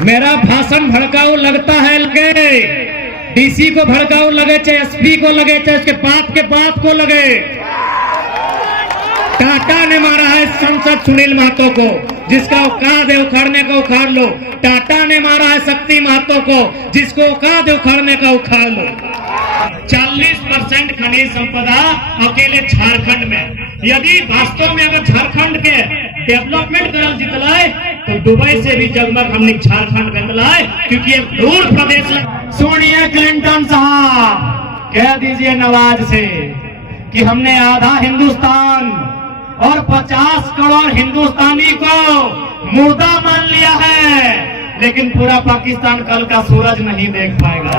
मेरा भाषण भड़काऊ लगता है, लगे डीसी को भड़काऊ लगे, चाहे एसपी को लगे, चाहे उसके बाप को लगे। टाटा ने मारा है सांसद सुनील महतो को, जिसका औकात है उखाड़ने का उखाड़ लो। टाटा ने मारा है शक्ति महतो को, जिसको औकात है उखाड़ने का उखाड़ लो। 40% खनिज संपदा अकेले झारखंड में। यदि वास्तव में अगर झारखंड के डेवलपमेंट करल जितलाए तो दुबई से भी जगमग हमने झारखंड में मिलाए, क्योंकि एक दूर प्रदेश। सोनिया क्लिंटन साहब कह दीजिए नवाज से कि हमने आधा हिंदुस्तान और 50 करोड़ हिंदुस्तानी को मुर्दा मान लिया है, लेकिन पूरा पाकिस्तान कल का सूरज नहीं देख पाएगा।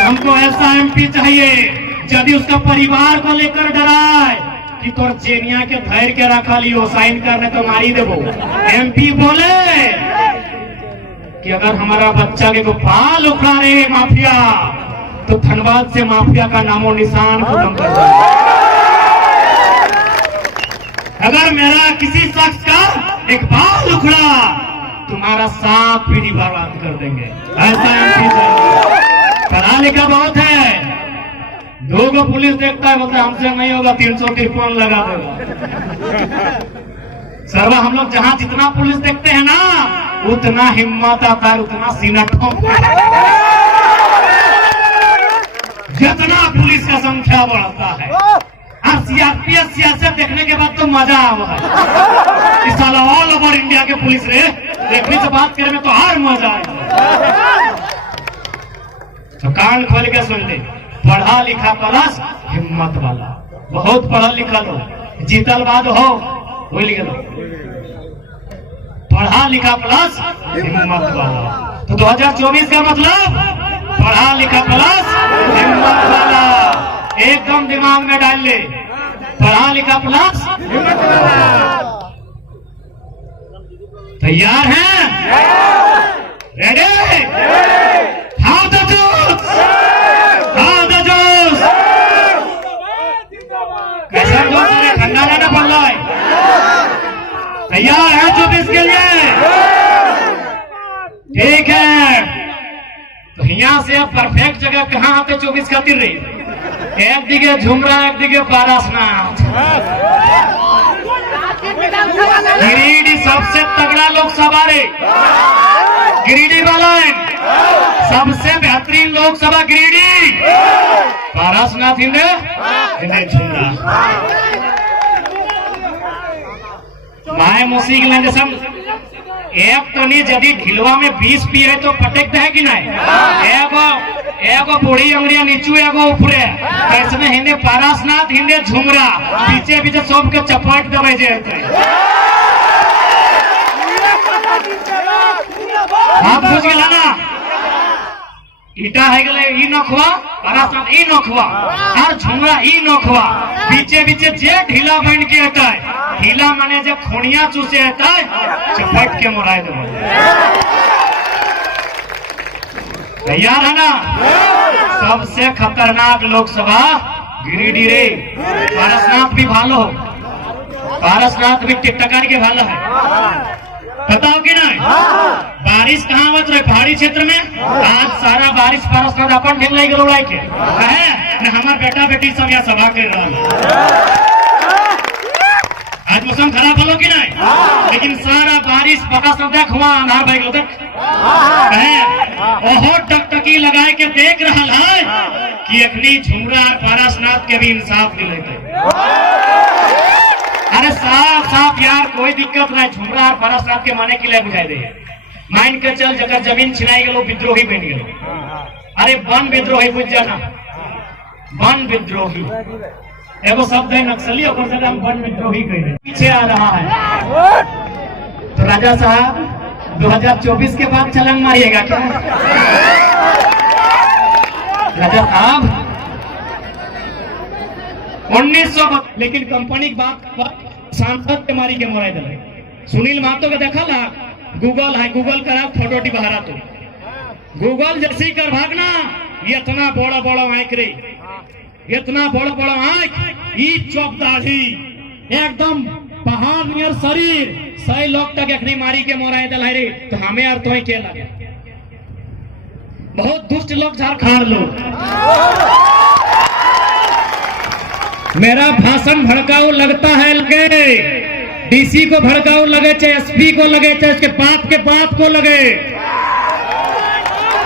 हमको ऐसा एमपी चाहिए यदि उसका परिवार को लेकर डराए कि तोर चेनिया के धैर्य के रखा लियो, साइन करने तो मारी देवो। एमपी बोले कि अगर हमारा बच्चा के को बाल उखड़ा रहे माफिया, तो धनबाद से माफिया का नामो निशान खत्म कर देंगे। अगर मेरा किसी शख्स का एक बाल उखड़ा, तुम्हारा 7 पीढ़ी बर्बाद कर देंगे। ऐसा एमपी चाहिए। पढ़ा लिखा बहुत है, 2 को पुलिस देखता है, बोलता है हमसे नहीं होगा, 353 लगा देगा। सर्वा हम लोग जहां जितना पुलिस देखते हैं ना, उतना हिम्मत आता है, उतना सीना ठोक। जितना पुलिस का संख्या बढ़ता है और सीआरपीएफ सियासत देखने के बाद तो मजा आवा है। इस साल ऑल ओवर इंडिया के पुलिस रे देखने से बात करने में तो और मजा आएगा। तो कान खोल के सुन ले, पढ़ा लिखा प्लस हिम्मत वाला। बहुत पढ़ा लिखा लो, जीतल बाद हो वो लिख लो, पढ़ा लिखा प्लस हिम्मत वाला। तो 2024 का मतलब पढ़ा लिखा प्लस हिम्मत वाला। एकदम दिमाग में डाल ले, पढ़ा लिखा प्लस हिम्मत वाला। तैयार हैं? रेडी? हाउ द जोश, हाउ द जोश। कैसा जोश है? ठंडा रहना पड़ रहा है। तैयार है 24 के लिए? ठीक है, तो यहाँ से अब परफेक्ट जगह कहाँ आते 24 खातिर रही? एक दिखे झुमरा, एक दिखे पारसनाथ। गिरिडीह सबसे तगड़ा लोकसभा रे, गिरिडीह वाला सबसे बेहतरीन लोकसभा गिरिडीह। पारसनाथ हिंदे झुमरा माए मुसी के एक तो नहीं, यदि ढिलवा में 20 पिए तो पटक है कि नहीं? एगो बूढ़ी अंगड़िया नीचू, एगो ऊपरे। कैसे हिंदे पारसनाथ, हिंदे झुमरा, पीछे पीछे सब के चपाट दबे जे। आप सोच गया ना, ईटा है गले ई नखवा, पारसनाथ ई नखवा और झुमरा ई नखवा। पीछे पीछे जे ढीला बन के आता है, ढीला माने जो खोनिया चूसे आता है, चपट के मोराए दो। तैयार है ना? सबसे खतरनाक लोकसभा गिरिडीह रे। पारसनाथ भी भालो, पारसनाथ भी टिकटकार के भालो है। बताओ कि नहीं? बारिश कहाँ बच रही? पहाड़ी क्षेत्र में। आज सारा बारिश पारसनाथ अपन ढेल नहीं गलो के है, हमार बेटा बेटी सब यहाँ सभा कर रहा। आज मौसम खराब हो कि नहीं, लेकिन सारा बारिश पका सब देख हुआ अंधार भाई लोग ओहो टकटकी लगाए के देख रहा है कि अखनी झुमरा और पारसनाथ के भी इंसाफ दिले। अरे साफ साफ यार, कोई दिक्कत नहीं, झुमरा और पारसनाथ के माने के लिए बुझाई दे। मान के चल जगह जमीन छिनाई गलो, विद्रोही बन गए। अरे वन विद्रोही बुझ जाना, वन विद्रोही एगो शब्द है नक्सली, और से हम वन विद्रोही कह पीछे आ रहा है। तो राजा साहब 2024 के बाद छलांग मारिएगा क्या? राजा साहब 1900, लेकिन कंपनी की बात सांसद के मारी के मोराई दे। सुनील महतो के देखा ला, गूगल है, गूगल करा फोटो टी बहारा, तो गूगल जैसी कर भागना, इतना बड़ा बड़ा आंख रे, इतना बड़ा बड़ा आंख, ई चौप दाढ़ी, एकदम पहाड़ नियर शरीर, 100 लोग तक अखनी मारी के मोरा दल है रे तो हमें और तो के लगे बहुत दुष्ट लोग झारखंड लोग। मेरा भाषण भड़काऊ लगता है लगे, डीसी को भड़काऊ लगे चाहे एसपी को लगे चाहे उसके बाप को लगे।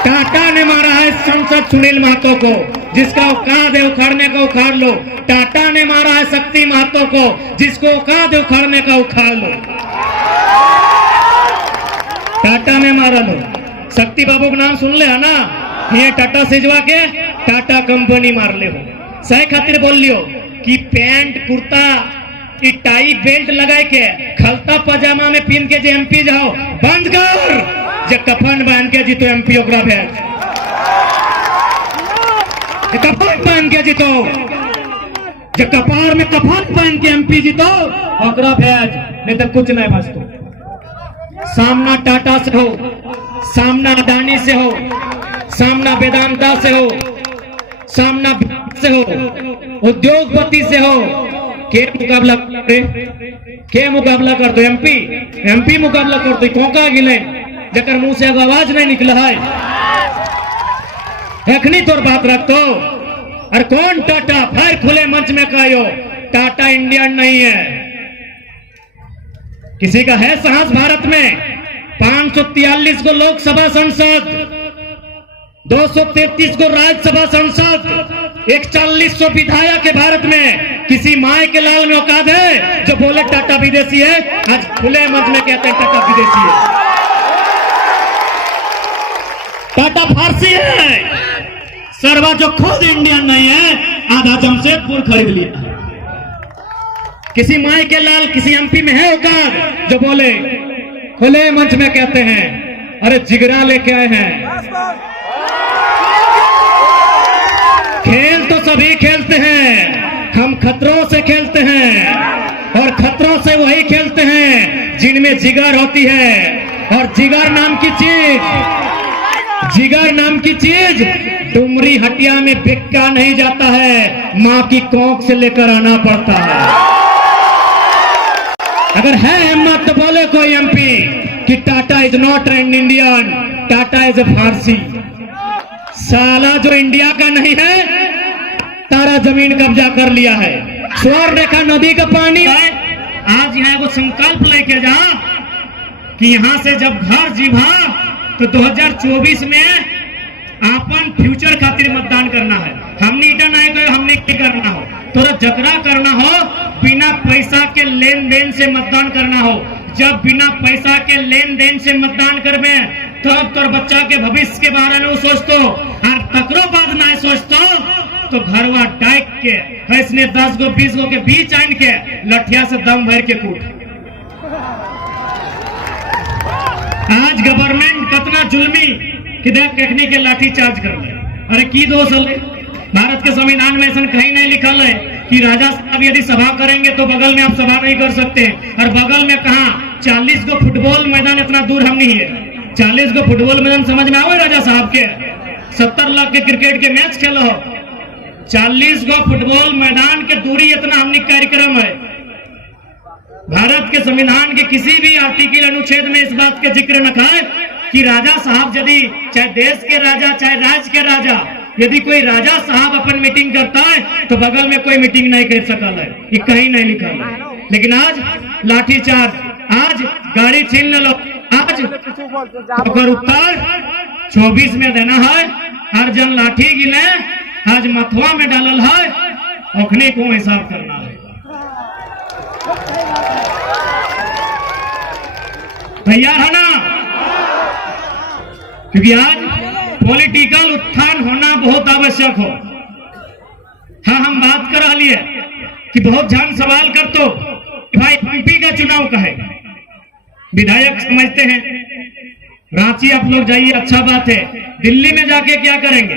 टाटा ने मारा है सांसद सुनील महतो को, जिसका औकात है उखाड़ने का उखाड़ लो। टाटा ने मारा है शक्ति महतो को, जिसको औकात है उखाड़ने का उखाड़ लो। टाटा ने मारा लो। शक्ति बाबू का नाम सुन ले है ना, ये टाटा सिजवा के टाटा कंपनी मार ले हो। सही खातिर बोल लियो कि पैंट कुर्ता की टाई बेल्ट लगा के खलता पजामा में पहन के जो एमपी जाओ बंद कर, जो कफन बांध के जीतो एमपी ओकरा भेज, कफन पहन के जीतो, जो कपार में कफन पहन के एमपी जीतो ओकरा भेज, नहीं तो कुछ नहीं बचतो। सामना टाटा से हो, सामना अडानी से हो, सामना वेदांता से हो, सामना से हो, उद्योगपति से हो, के मुकाबला कर दो। एमपी मुकाबला कर दो। कोका गिले जकर मुंह से आवाज नहीं निकला है एखनी तोर बात रख तो। और कौन टाटा फिर खुले मंच में कहो टाटा इंडियन नहीं है। किसी का है साहस भारत में? 543 को लोकसभा संसद, 233 को राज्यसभा संसद, 4100 विधायक के भारत में। किसी माए के लाल में औकात है जो बोले टाटा विदेशी है? आज खुले मंच में कहते हैं टाटा विदेशी है, टाटा फारसी है। सरवा जो खुद इंडियन नहीं है, आधा जमशेदपुर खरीद लिया। किसी माए के लाल किसी एमपी में है औकात जो बोले खुले मंच में कहते हैं अरे जिगरा लेके आए हैं। खेल तो सभी खेलते हैं, हम खतरों से खेलते हैं और खतरों से वही खेलते हैं जिनमें जिगर होती है। और जिगर नाम की चीज डुमरी हटिया में बिक्का नहीं जाता है, मां की कोख से लेकर आना पड़ता है। अगर है हिम्मत तो बोले कोई एमपी कि Tata is not an Indian, Tata is a फारसी। साला जो इंडिया का नहीं है तारा जमीन कब्जा कर लिया है। स्वर्ण रेखा नदी का पानी है। आज यहाँ वो संकल्प लेके जा कि यहाँ से जब घर जीवा तो 2024 में अपन फ्यूचर खातिर मतदान करना है। हमने इटा नहीं कहो हमने क्या करना हो, तोरा जकरा करना हो बिना पैसा के लेन देन से मतदान करना हो। जब बिना पैसा के लेन देन से मतदान करबे तब तोर बच्चा के भविष्य के बारे में सोचतो और तकरो बाद ना सोचतो तो घरवा डाक के ऐसने 10 गो 20 गो के बीच आन के लठिया से दम भर के कूट। आज गवर्नमेंट कितना जुल्मी कि देख कखनी के लाठी चार्ज कर ले। अरे की दोष है? भारत के संविधान में ऐसा कहीं नहीं लिखल है कि राजा साहब यदि सभा करेंगे तो बगल में आप सभा नहीं कर सकते। और बगल में कहा 40 गो फुटबॉल मैदान इतना दूर हम नहीं है। 40 गो फुटबॉल मैदान समझ में आवे राजा साहब के? 70 लाख के क्रिकेट के मैच खेलो हो, 40 गो फुटबॉल मैदान के दूरी इतना हमने कार्यक्रम है। भारत के संविधान के किसी भी आर्टिकल अनुच्छेद में इस बात के जिक्र न है कि राजा साहब यदि चाहे देश के राजा चाहे राज्य के राजा यदि कोई राजा साहब अपन मीटिंग करता है तो बगल में कोई मीटिंग नहीं कर सकल है, ये कहीं नहीं लिखा है। लेकिन आज लाठी चार्ज, आज गाड़ी छीन लो, आज उत्तर 24 में देना है। हर जन लाठी गिले आज मथुआ में डालल है, ओखने को हिसाब करना है। तैयार है ना? क्योंकि आज पॉलिटिकल उत्थान होना बहुत आवश्यक हो। हाँ, हम बात कर रही है कि बहुत जन सवाल कर तो भाई एमपी का चुनाव का है, विधायक समझते हैं रांची आप लोग जाइए, अच्छा बात है। दिल्ली में जाके क्या करेंगे?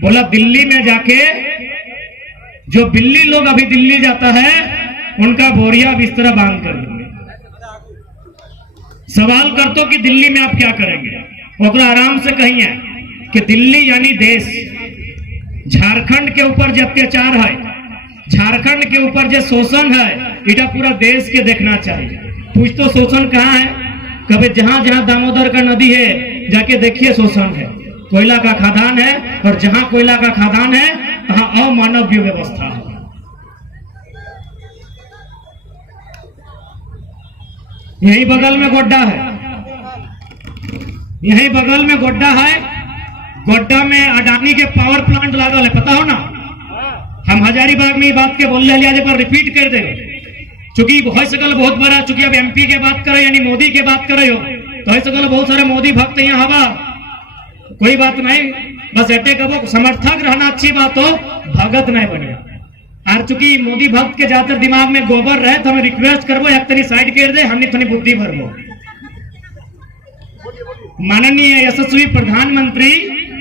बोला दिल्ली में जाके जो बिल्ली लोग अभी दिल्ली जाता है उनका बोरिया बिस्तरा बांध कर सवाल कर तो कि दिल्ली में आप क्या करेंगे? ओकरा आराम से कहिए कि दिल्ली यानी देश, झारखंड के ऊपर जो अत्याचार है, झारखंड के ऊपर जो शोषण है, इटा पूरा देश के देखना चाहिए। पूछ तो शोषण कहाँ है? कभी जहां जहां दामोदर का नदी है जाके देखिए शोषण है, कोयला का खदान है, और जहां कोयला का खदान है वहां अमानवीय व्यवस्था है। यही बगल में गोड्डा है, यही बगल में गोड्डा है। गोड्डा में अडानी के पावर प्लांट लागल है, पता हो ना? हम हजारीबाग में बात के बोल रहे हैं, पर रिपीट कर दे, चूंकि हो सकल बहुत बड़ा, चूंकि अब एमपी के बात करे यानी मोदी के बात करे हो, तो हो सकल बहुत सारे मोदी भक्त यहाँ हवा, कोई बात नहीं, बस एटे कबो समर्थक रहना अच्छी बात हो, भगत नहीं बने। और चूंकि मोदी भक्त के ज्यादातर दिमाग में गोबर रहे, तो हमें रिक्वेस्ट करबो एक तनी साइड कर दे, हमने थोड़ी बुद्धि भरबो। माननीय यशस्वी प्रधानमंत्री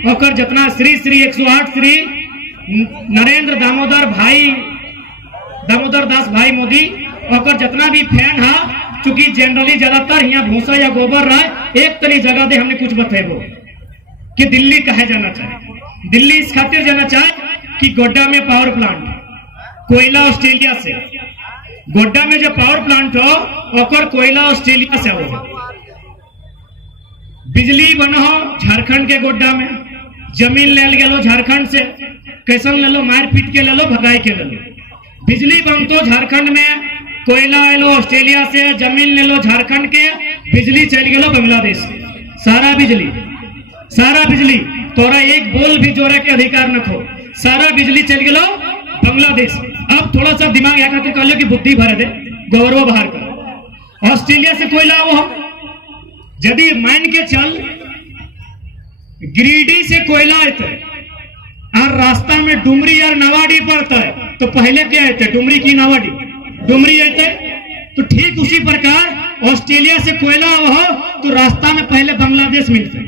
और जितना श्री 108 श्री नरेंद्र दामोदर दास भाई मोदी और जितना भी फैन है, चूंकि जनरली ज्यादातर यहाँ भूसा या गोबर रहे, एक तनी जगह दे हमने कुछ बतेबो कि दिल्ली कहे जाना चाहे। दिल्ली इस खातिर जाना चाहे कि गोड्डा में पावर प्लांट, कोयला ऑस्ट्रेलिया से, गोड्डा में जो पावर प्लांट हो और कोयला ऑस्ट्रेलिया से हो, बिजली बनो झारखंड के गोड्डा में, जमीन ले लो झारखंड से, कैसन ले लो, मार पीट के ले लो, भगाई के ले लो, बिजली बनतो झारखंड में, कोयला ले लो ऑस्ट्रेलिया से, जमीन ले लो झारखंड के, बिजली चल गलो बांग्लादेश, सारा बिजली तोरा एक बोल भी जोड़े के अधिकार न थो, सारा बिजली चल गलो बांग्लादेश। अब थोड़ा सा दिमाग यहाँ खातिर कर लो कि बुद्धि भर दे, गौरव बाहर कर। ऑस्ट्रेलिया से कोयला वो यदि मान के चल गिरिडीह से कोयला आते और रास्ता में डुमरी और नवाडी पड़ता है, तो पहले क्या आते? डुमरी की नवाडी, डुमरी आते। तो ठीक उसी प्रकार ऑस्ट्रेलिया से कोयला हो तो रास्ता में पहले बांग्लादेश मिलते,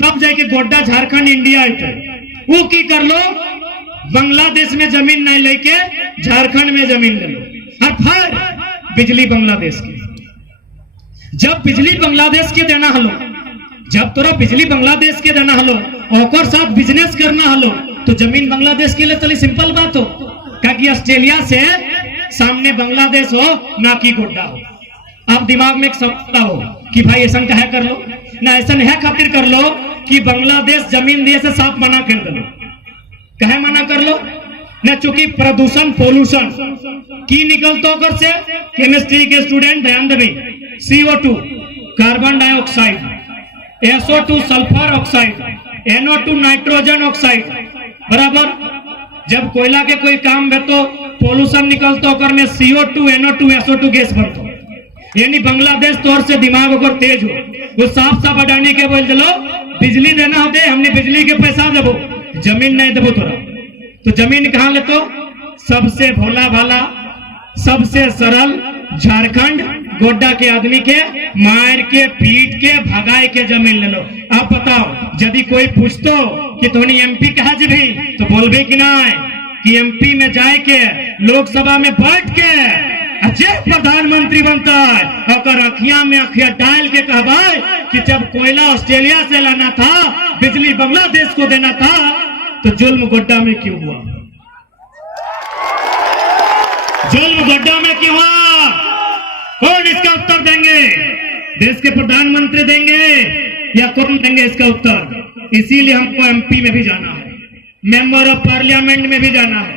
तब जाके गोड्डा झारखंड इंडिया आते। वो की कर लो, बांग्लादेश में जमीन नहीं लेके झारखंड में जमीन ले लो, और फिर बिजली बांग्लादेश की। जब बिजली बांग्लादेश के देना हलो, जब तोरा बिजली बांग्लादेश के देना हलो और साथ बिजनेस करना हलो, तो जमीन बांग्लादेश के लिए चली सिंपल बात हो, क्योंकि ऑस्ट्रेलिया से सामने बांग्लादेश हो ना कि गोड्डा हो। आप दिमाग में एक समझता हो कि भाई ऐसा कहे कर लो ना, ऐसा है खातिर कर लो कि बांग्लादेश जमीन दिए से साफ मना कर दो, कहे मना कर लो ना, चूंकि प्रदूषण पोल्यूशन की निकलता कर से, केमिस्ट्री के स्टूडेंट ध्यान देवे, CO2 carbon dioxide, SO2 sulphur oxide, NO2 nitrogen oxide, बराबर। जब कोयला के कोई काम है तो पोल्यूशन निकलता कर में CO2 NO2 SO2 गैस बनता, यानी बांग्लादेश तौर से दिमाग अगर तेज हो, वो साफ साफ अडानी के बोल चलो बिजली देना होते, हमने बिजली के पैसा देवो, जमीन नहीं देवो तोरा। तो जमीन कहाँ ले? तो सबसे भोला भाला, सबसे सरल झारखंड गोड्डा के आदमी के मार के पीट के भगाए के जमीन ले लो। आप बताओ, यदि कोई पूछतो कि तोनी MP कहा जी, तो बोलबे कि नहीं कि MP में जाए के लोकसभा में बैठ के अजय प्रधानमंत्री बनता है और अखियां में अखियां डाल के कहबाए कि जब कोयला ऑस्ट्रेलिया से लाना था, बिजली बांग्लादेश को देना था, तो जुल्म गोड्डा में क्यों हुआ? जुल्म गोड्डा में क्यों हुआ? कौन इसका उत्तर देंगे? देश के प्रधानमंत्री देंगे या कौन देंगे इसका उत्तर? इसीलिए हमको MP में भी जाना है, मेंबर ऑफ पार्लियामेंट में भी जाना है,